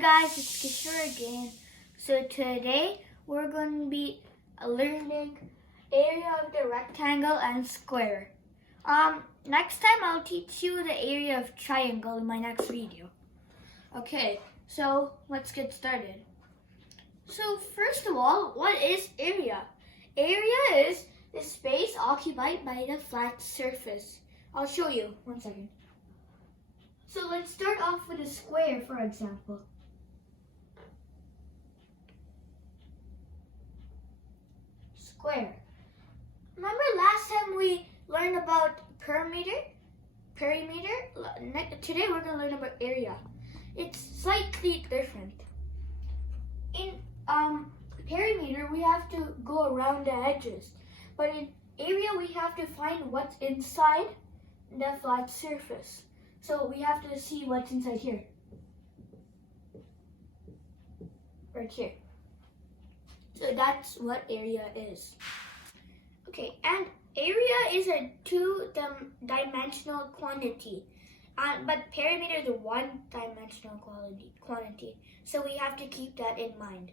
guys, it's Kishore again. So today we're going to be learning area of the rectangle and square. Next time I'll teach you the area of triangle in my next video. Okay, so let's get started. So first of all, what is area? Area is the space occupied by the flat surface. I'll show you, one second. So let's start off with a square, for example. Square. Remember last time we learned about perimeter? Today we're going to learn about area. It's slightly different. In perimeter, we have to go around the edges. But in area, we have to find what's inside the flat surface. So we have to see what's inside here. Right here. So that's what area is. Okay, and area is a two-dimensional quantity. But perimeter is a one-dimensional quantity. So we have to keep that in mind.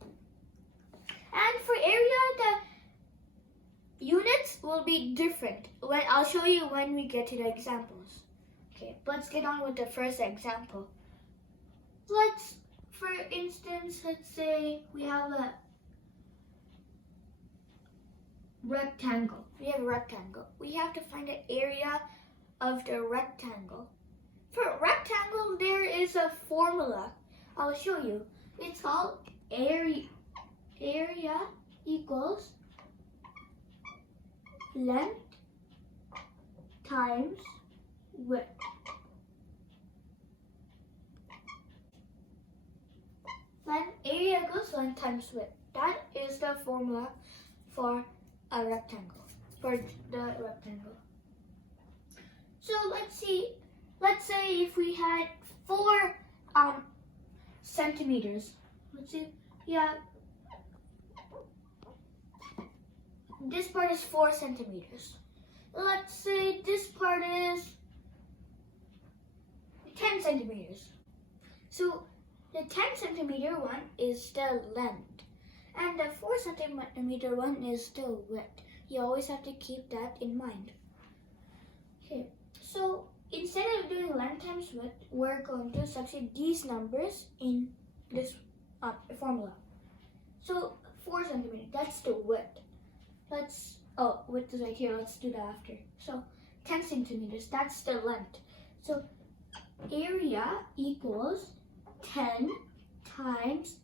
And for area, the units will be different. I'll show you when we get to the examples. Okay, let's get on with the first example. For instance, let's say we have a rectangle. We have a rectangle. We have to find the area of the rectangle. For rectangle, there is a formula. I'll show you. It's called area equals length times width. Then area equals length times width. That is the formula for a rectangle, for the rectangle. So let's say if we had 4 centimeters. Let's see, yeah. This part is 4 centimeters. Let's say this part is 10 centimeters. So the 10 centimeter one is the length. And the 4 centimeter one is the width. You always have to keep that in mind. Okay, so instead of doing length times width, we're going to substitute these numbers in this formula. So 4 centimeters, that's the width. Width is right here, let's do that after. So 10 centimeters, that's the length. So area equals 10 times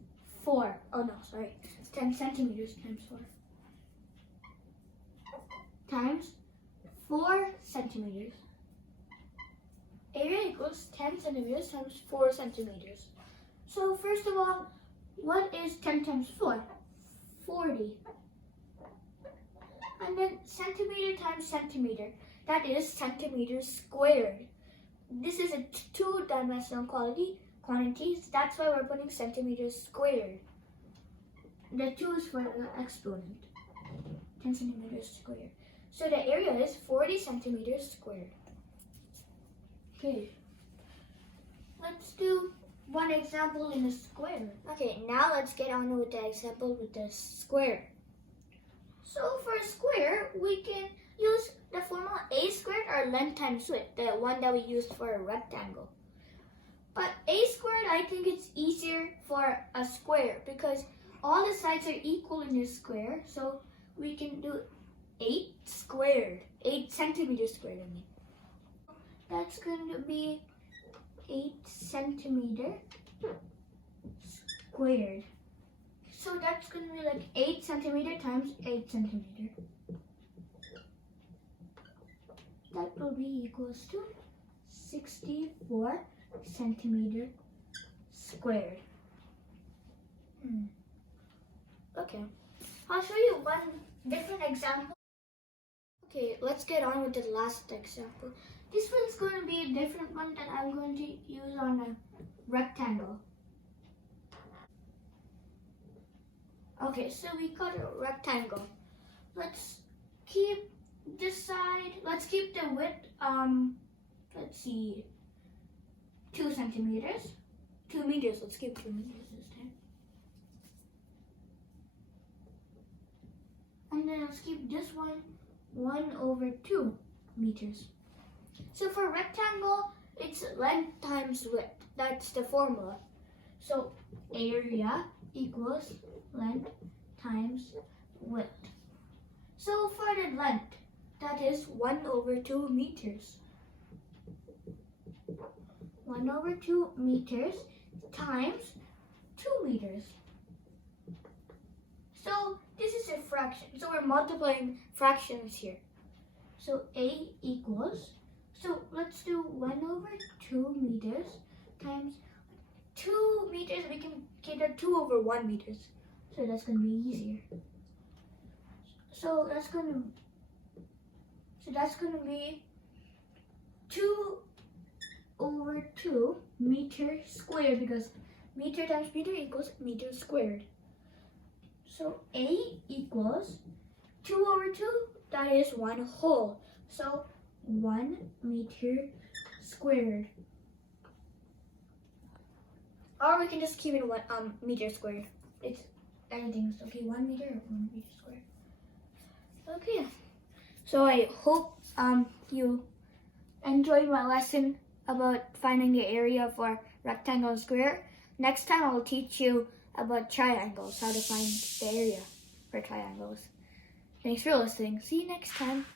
4. Oh no, sorry. 10 centimeters times 4. Times 4 centimeters. Area equals 10 centimeters times 4 centimeters. So first of all, what is 10 times 4? 40. And then centimeter times centimeter. That is centimeters squared. This is a two-dimensional quantities. That's why we're putting centimeters squared. The 2 is for the exponent. 10 centimeters squared. So the area is 40 centimeters squared. Okay. Let's do one example in a square. Okay, now let's get on with the example with the square. So for a square, we can use the formula a squared or length times width, the one that we used for a rectangle. But a squared, I think it's easier for a square because all the sides are equal in this square. So we can do 8 squared, 8 centimeters squared, I mean. That's going to be 8 centimeter squared. So that's going to be like 8 centimeter times 8 centimeter. That will be equals to 64 centimeter squared. Okay, I'll show you one different example. Okay, let's get on with the last example. This one's going to be a different one that I'm going to use on a rectangle. Okay, so we got a rectangle. Let's keep this side, let's keep the width, let's see, 2 centimeters. 2 meters. Let's keep 2 meters this time. And then let's keep this one 1/2 meters. So for rectangle, it's length times width. That's the formula. So area equals length times width. So for the length, that is 1/2 meters. 1/2 meters times 2 meters. So this is a fraction. So we're multiplying fractions here. So A equals, so let's do 1/2 meters times 2 meters. We can get a 2/1 meters. So that's going to be easier. So that's going to be 2/2 meter squared, because meter times meter equals meter squared. So A equals 2/2, that is 1 whole. So 1 meter squared. Or we can just keep it 1 meter squared. It's anything's okay, 1 meter or 1 meter squared. Okay. So I hope you enjoyed my lesson about finding the area for rectangle and square. Next time I will teach you about triangles, how to find the area for triangles. Thanks for listening. See you next time.